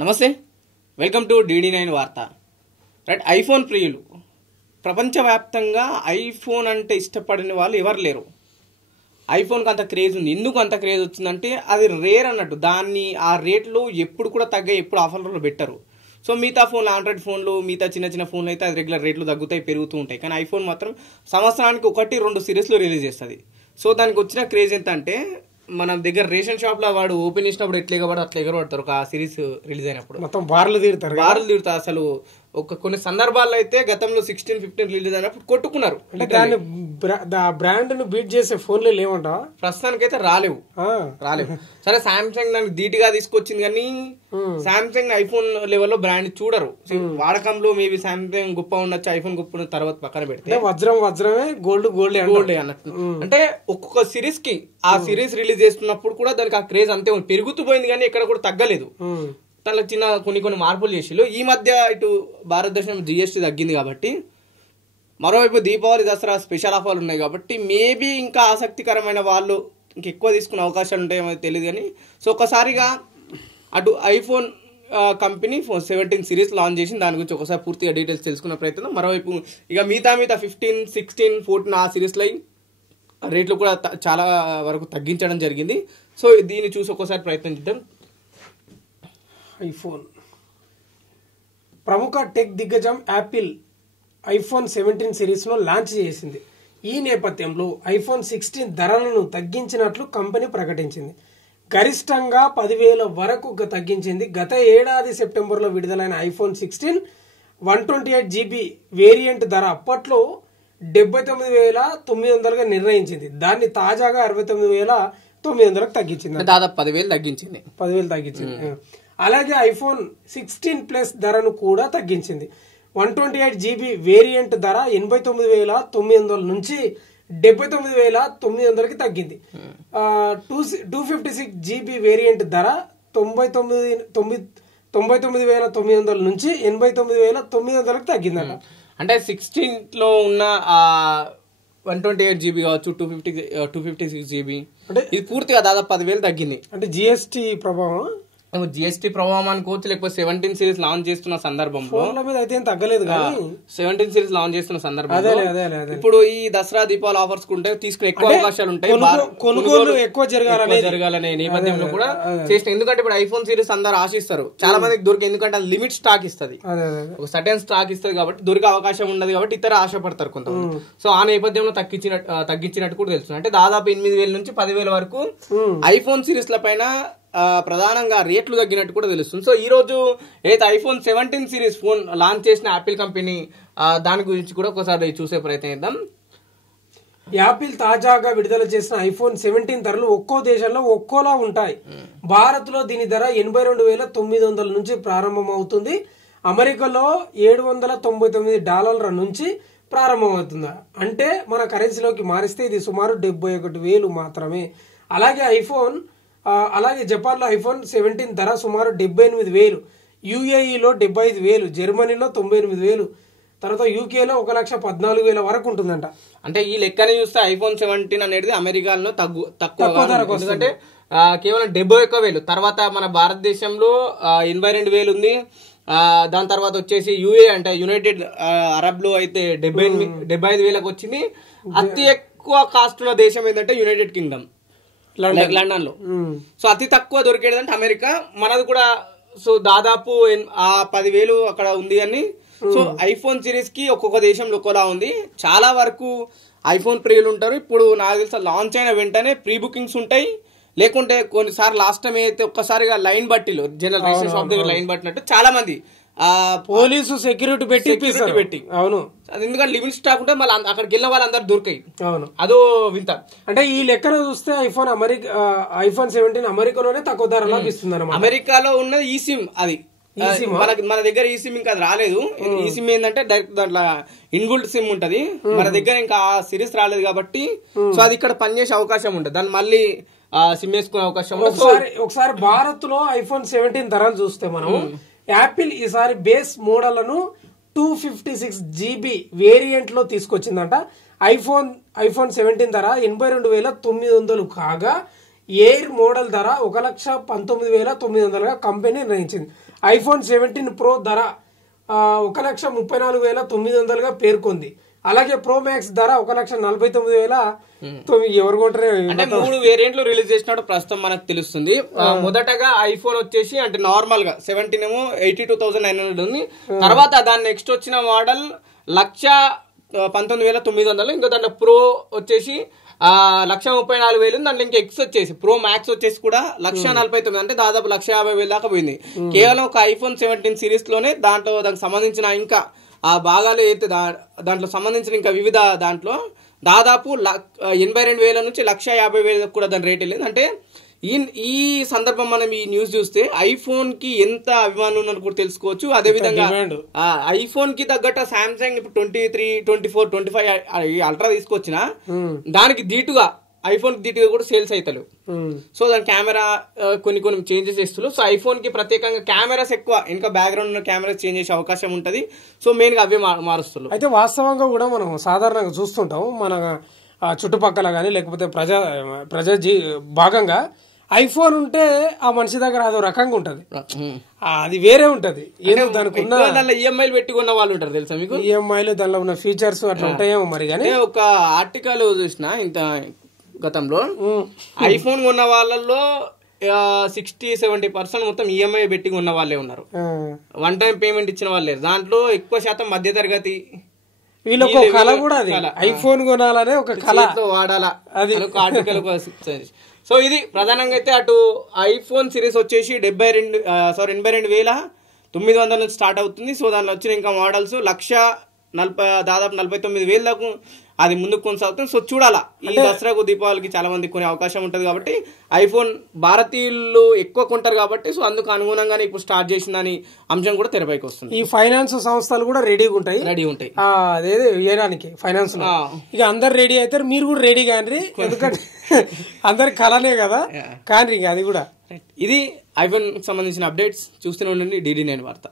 నమస్తే, welcome to DD9 వార్త. Right, iPhone ప్రియులు ప్రపంచవ్యాప్తంగా ఐఫోన్ అంటే ఇష్టపడిన వాళ్ళు ఎవరు లేరు. ఐఫోన్కి అంత క్రేజ్ ఉంది. ఎందుకు అంత క్రేజ్ వచ్చిందంటే అది రేర్ అన్నట్టు. దాన్ని ఆ రేట్లు ఎప్పుడు కూడా తగ్గాయి, ఎప్పుడు ఆఫర్లలో పెట్టరు. సో మిగతా ఫోన్లు, ఆండ్రాయిడ్ ఫోన్లు, మిగతా చిన్న చిన్న ఫోన్లు అయితే అది రెగ్యులర్ రేట్లు తగ్గుతాయి, పెరుగుతూ ఉంటాయి. కానీ ఐఫోన్ మాత్రం సంవత్సరానికి 1-2 సిరీస్లు రిలీజ్ చేస్తుంది. సో దానికి వచ్చిన క్రేజ్ ఎంత అంటే, మన దగ్గర రేషన్ షాప్ లో వాడు ఓపెన్ చేసినప్పుడు ఎట్లా ఎగబడి అట్లా ఎగరబడతారు. ఒక సిరీస్ రిలీజ్ అయినప్పుడు మొత్తం బార్లు తీరుతారు. అసలు కొన్ని సందర్భాల్లో అయితే గతంలో 16-15 రిలీజ్ అయినప్పుడు కొట్టుకున్నారు. దాన్ని బ్రాండ్ ను బీట్ చేసే ఫోన్లు లేవంట. ప్రస్తుతానికి అయితే రాలేవు. సరే, సామ్సంగ్ దానికి ధీటుగా తీసుకొచ్చింది, కానీ సామ్సంగ్ ఐఫోన్ లెవెల్లో బ్రాండ్ చూడరు. వాడకంలో మేబీ సామ్సంగ్ గొప్ప ఉండొచ్చు, ఐఫోన్ గొప్ప ఉన్న తర్వాత పక్కన పెడితే వజ్రమే గోల్డ్ అన్నట్టు. అంటే ఒక్కొక్క సిరీస్ కి ఆ సిరీస్ రిలీజ్ చేస్తున్నప్పుడు కూడా దానికి ఆ క్రేజ్ అంతే పెరుగుతూ పోయింది, కానీ ఎక్కడ కూడా తగ్గలేదు. దాంట్లో చిన్న కొన్ని మార్పులు చేసిళ్ళు. ఈ మధ్య ఇటు భారతదేశం GST తగ్గింది కాబట్టి, మరోవైపు దీపావళి, దసరా స్పెషల్ ఆఫర్లు ఉన్నాయి కాబట్టి మేబీ ఇంకా ఆసక్తికరమైన వాళ్ళు ఇంకెక్కువ తీసుకునే అవకాశాలు ఉంటాయేమో తెలియదు. కానీ సో ఒక్కసారిగా అటు ఐఫోన్ కంపెనీ 17 సిరీస్ లాంచ్ చేసింది. దాని గురించి ఒకసారి పూర్తిగా డీటెయిల్స్ తెలుసుకున్న ప్రయత్నం. మరోవైపు ఇక మిగతా 15, 16, 14 ఆ సిరీస్లో రేట్లు కూడా చాలా వరకు తగ్గించడం జరిగింది. సో దీన్ని చూసి ఒకసారి ప్రయత్నం చేద్దాం. ఐఫోన్ ప్రముఖ టెక్ దిగ్గజం యాపిల్ ఐఫోన్ 17 సిరీస్ను లాంచ్ చేసింది. ఈ నేపథ్యంలో ఐఫోన్ 16 ధరలను తగ్గించినట్లు కంపెనీ ప్రకటించింది. గరిష్టంగా 10,000 వరకు తగ్గించింది. గత ఏడాది సెప్టెంబర్లో విడుదలైన ఐఫోన్ 16 128GB వేరియంట్ ధర అప్పట్లో 79,900గా నిర్ణయించింది. దాన్ని తాజాగా 69,900కు తగ్గించింది. దాదాపు 10,000 తగ్గించింది. అలాగే ఐఫోన్ 16 ప్లస్ ధరను కూడా తగ్గించింది. 128GB వేరియంట్ ధర 89,900 నుంచి 79,900కి తగ్గింది. 256GB వేరియంట్ ధర 99,900 నుంచి 89,900కి తగ్గిందట. అంటే 16 లో ఉన్న 128GB కావచ్చు, 256GB అంటే ఇది పూర్తిగా దాదాపు 10,000 తగ్గింది. అంటే GST ప్రభావం, GST ప్రభావం అనుకోవచ్చు, లేకపోతే 17 సిరీస్ లాంచ్ చేస్తున్న సందర్భంలో అయితే తగ్గలేదు. 17 సిరీస్ లాంచ్ చేస్తున్న సందర్భంలో ఇప్పుడు ఈ దసరా, దీపావళి ఆఫర్స్ ఉంటే తీసుకునే ఎక్కువ అవకాశాలు ఉంటాయి, కొనుగోలు ఎక్కువ జరగాలనే నేపథ్యంలో కూడా చేసిన. ఎందుకంటే ఇప్పుడు ఐఫోన్ సిరీస్ అందరు ఆశిస్తారు, చాలా మందికి దొరికే, ఎందుకంటే అది లిమిట్ స్టాక్ ఇస్తుంది, ఒక సర్టెన్ స్టాక్ ఇస్తుంది కాబట్టి దొరికే అవకాశం ఉండదు కాబట్టి ఇతర ఆశపడతారు కొంతమంది. సో ఆ నేపథ్యంలో తగ్గించినట్టు కూడా తెలుస్తుంది. అంటే దాదాపు 8,000 నుంచి 10,000 వరకు ఐఫోన్ సిరీస్ల పైన ప్రధానంగా రేట్లు తగ్గినట్టు కూడా తెలుస్తుంది. సో ఈ రోజు ఏదైతే ఐఫోన్ 17 సిరీస్ ఫోన్ లాంచ్ చేసిన యాపిల్ కంపెనీ, దాని గురించి కూడా ఒకసారి చూసే ప్రయత్నం చేద్దాం. యాపిల్ తాజాగా విడుదల చేసిన ఐఫోన్ 17 ధరలు ఒక్కో దేశంలో ఒక్కోలా ఉంటాయి. భారత్ లో దీని ధర 82,900 నుంచి ప్రారంభమవుతుంది. అమెరికాలో $799 నుంచి ప్రారంభమవుతుంది. అంటే మన కరెన్సీలోకి మారిస్తే ఇది సుమారు 71,000 మాత్రమే. అలాగే జపాన్ లో ఐఫోన్ 17 ధర సుమారు 78,000, UAEలో 75,000, జర్మనీలో 98,000, తర్వాత యూకేలో 1,14,000 వరకు ఉంటుందంట. అంటే ఈ లెక్కని చూస్తే ఐఫోన్ 17 అనేది అమెరికాలో తక్కువ ధర, ఎందుకంటే కేవలం 71,000. తర్వాత మన భారతదేశంలో 82,000 ఉంది. దాని తర్వాత వచ్చేసి UAE అంటే యునైటెడ్ అరబ్ లో అయితే 75,000కు వచ్చింది. అతి ఎక్కువ కాస్ట్ ఉన్న దేశం ఏంటంటే యునైటెడ్ కింగ్డమ్, లండన్ లో. సో అతి తక్కువ దొరికేది అంటే అమెరికా, మనది కూడా. సో దాదాపు 10,000 అక్కడ ఉంది అని. సో ఐఫోన్ సిరీస్ కి ఒక్కొక్క దేశంలో ఒక్కోలా ఉంది. చాలా వరకు ఐఫోన్ ప్రియులు ఉంటారు. ఇప్పుడు నాకు తెలిసి లాంచ్ అయిన వెంటనే ప్రీ బుకింగ్స్ ఉంటాయి, లేకుంటే కొన్నిసార్లు లాస్ట్ టైం అయితే ఒక్కసారిగా లైన్ బట్టిలో జనరల్ రేషన్ షాప్ దగ్గర లైన్ పట్టినట్టు చాలా మంది పోలీసు సెక్యూరిటీ పెట్టి, అవును, అది ఎందుకంటే లిమిట్ స్టాక్ ఉంటే మళ్ళీ అక్కడికి వెళ్ళిన వాళ్ళందరూ దొరికాయి. అవును, అదో వింత. అంటే ఈ లెక్కన చూస్తే ఐఫోన్ 17 అమెరికాలోనే తక్కువ ధర లభిస్తుంది అన్నమాట. అమెరికాలో ఉన్నది ఈ సిమ్, అది మన దగ్గర ఈ సిమ్ ఇంకా అది రాలేదు. ఈ సిమ్ ఏంటంటే డైరెక్ట్ దాంట్లో ఇన్బుల్ట్ సిమ్ ఉంటది, మన దగ్గర ఇంకా ఆ సిరీస్ రాలేదు కాబట్టి సో అది ఇక్కడ పనిచేసే అవకాశం ఉంటుంది, దాన్ని మళ్ళీ సిమ్ వేసుకునే అవకాశం. ఒకసారి భారత్ లో ఐఫోన్ 17 ధరలు చూస్తే మనం యాపిల్ ఈసారి బేస్ మోడళ్లను 256GB వేరియంట్ లో తీసుకొచ్చిందంట. ఐఫోన్ 17 ధర 82,900 కాగా ఎయిర్ మోడల్ ధర 1,19,900గా కంపెనీ నిర్ణయించింది. ఐఫోన్ 17 ప్రో ధర 1,34,900గా పేర్కొంది. అలాగే ప్రో మ్యాక్స్ ధర 1,49,000. ఎవరు కొంటారు? అంటే 3 వేరియంట్లు రిలీజ్ చేసినట్టు ప్రస్తుతం మనకు తెలుస్తుంది. మొదటగా ఐఫోన్ వచ్చేసి అంటే నార్మల్ గా 17 ఏమో 82,900 ఉంది. తర్వాత దాని నెక్స్ట్ వచ్చిన మోడల్ 1,19,900. ఇంకో దాంట్లో ప్రో వచ్చేసి 1,34,000 దాంట్లో ఇంకా ఎక్స్ వచ్చేసి ప్రో మ్యాక్స్ వచ్చేసి కూడా 1,49,000 అంటే దాదాపు 1,50,000 దాకా పోయింది. కేవలం ఒక ఐఫోన్ 17 సిరీస్ లోనే దానికి సంబంధించిన ఇంకా ఆ భాగాలు అయితే దాంట్లో సంబంధించిన ఇంకా వివిధ దాంట్లో దాదాపు 82,000 నుంచి 1,50,000 కూడా దాని రేట్ వెళ్ళింది. అంటే ఈ సందర్భం మనం ఈ న్యూస్ చూస్తే ఐఫోన్ కి ఎంత అభిమానులు ఉన్నది కూడా తెలుసుకోవచ్చు. అదే విధంగా ఐఫోన్ కి తగ్గట్టు సామ్సంగ్ ఇప్పుడు 23, 24, 25 అల్ట్రా తీసుకొచ్చిన దానికి దీటుగా ఐఫోన్ కి దీటుగా కూడా సేల్స్ అవుతారు. సో దాని కెమెరా కొన్ని చేంజెస్ చేస్తారు. సో ఐఫోన్ కి ప్రత్యేకంగా కెమెరాస్ ఎక్కువ ఇంకా బ్యాక్గ్రౌండ్ ఉన్న కెమెరాస్ చేంజ్ చేసే అవకాశం ఉంటది. సో మెయిన్ గా అవే మారుస్తారు. అయితే వాస్తవంగా కూడా మనం సాధారణంగా చూస్తుంటాం మన చుట్టుపక్కల గానీ లేకపోతే ప్రజా భాగంగా ఐఫోన్ ఉంటే ఆ మనిషి దగ్గర అదో రకంగా ఉంటది, అది వేరే ఉంటది. ఏదో దానికి ఈఎంఐలు పెట్టుకున్న వాళ్ళు ఉంటారు తెలుసా మీకు? ఈఎంఐలు దానిలో ఉన్న ఫీచర్స్ అట్లా ఉంటాయేమో మరి. కానీ ఒక ఆర్టికల్ చూసిన ఇంత గతంలో ఐఫోన్ ఉన్న వాళ్ళల్లో 60-70% మొత్తం ఈఎంఐ పెట్టి ఉన్న వాళ్ళే ఉన్నారు. వన్ టైం పేమెంట్ ఇచ్చిన వాళ్ళే. దాంట్లో ఎక్కువ శాతం మధ్య తరగతి వీళ్ళొక కళ కూడా అది ఐఫోన్ కొనాలనే ఒక కళ వాడాలా అది ఒక ఆర్టికల్. సో ఇది ప్రధానంగా అయితే అటు ఐఫోన్ సిరీస్ వచ్చేసి 82,900 నుంచి స్టార్ట్ అవుతుంది. సో దానిలో వచ్చిన ఇంకా మోడల్స్ దాదాపు 49,000 దాకా అది ముందుకు కొనసాగుతుంది. సో చూడాలా ఈ దసరాకు దీపావళికి చాలా మంది కొనే అవకాశం ఉంటది కాబట్టి ఐఫోన్ భారతీయులు ఎక్కువ కొంటారు కాబట్టి సో అందుకు అనుగుణంగానే ఇప్పుడు స్టార్ట్ చేసిందని అంశం కూడా తెరపైకి వస్తుంది. ఈ ఫైనాన్స్ సంస్థలు కూడా రెడీ ఉంటాయి అదేది వేయడానికి ఫైనాన్స్. ఇక అందరు రెడీ అవుతారు, మీరు కూడా రెడీ కాని, ఎందుకంటే అందరి కళనే కదా. కానీ అది కూడా ఇది ఐఫోన్ సంబంధించిన అప్డేట్స్ చూస్తూనే ఉండండి DD9 వార్త.